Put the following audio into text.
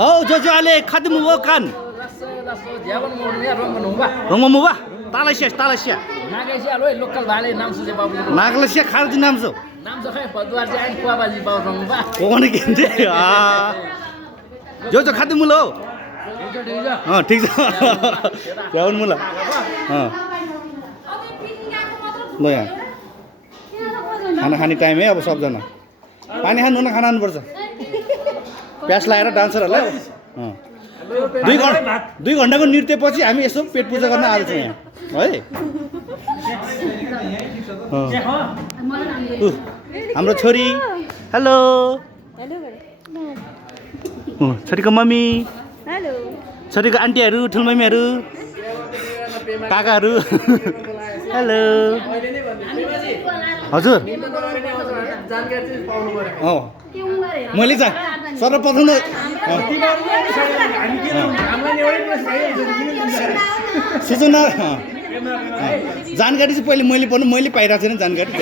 हौ जो अहिले खादिम वो कान रंगमुबा तालासिया नागलेसिया खादिम नाम जो कौन किन्थे जो खादिम मुलो ठीक छ ल्याउन मुला ल यहाँ खाना खाने टाइम है अब सबजना पानी खानु न खाना खानुपर्छ प्यास लागेर डान्सरहरूलाई 2 घन्टाको नृत्यपछि हामी यसो पेट पूजा गर्न आउँछौँ यहाँ है हाम्रो छोरी हेलो छोरीको मम्मी हेलो छोरीको आन्टीहरू ठुलमम्मीहरू काकाहरू हेलो हजुर मैले सर्वप्रथम सूचना जानकारी चाहिँ पहिले मैले पाइरहेको छैन जानकारी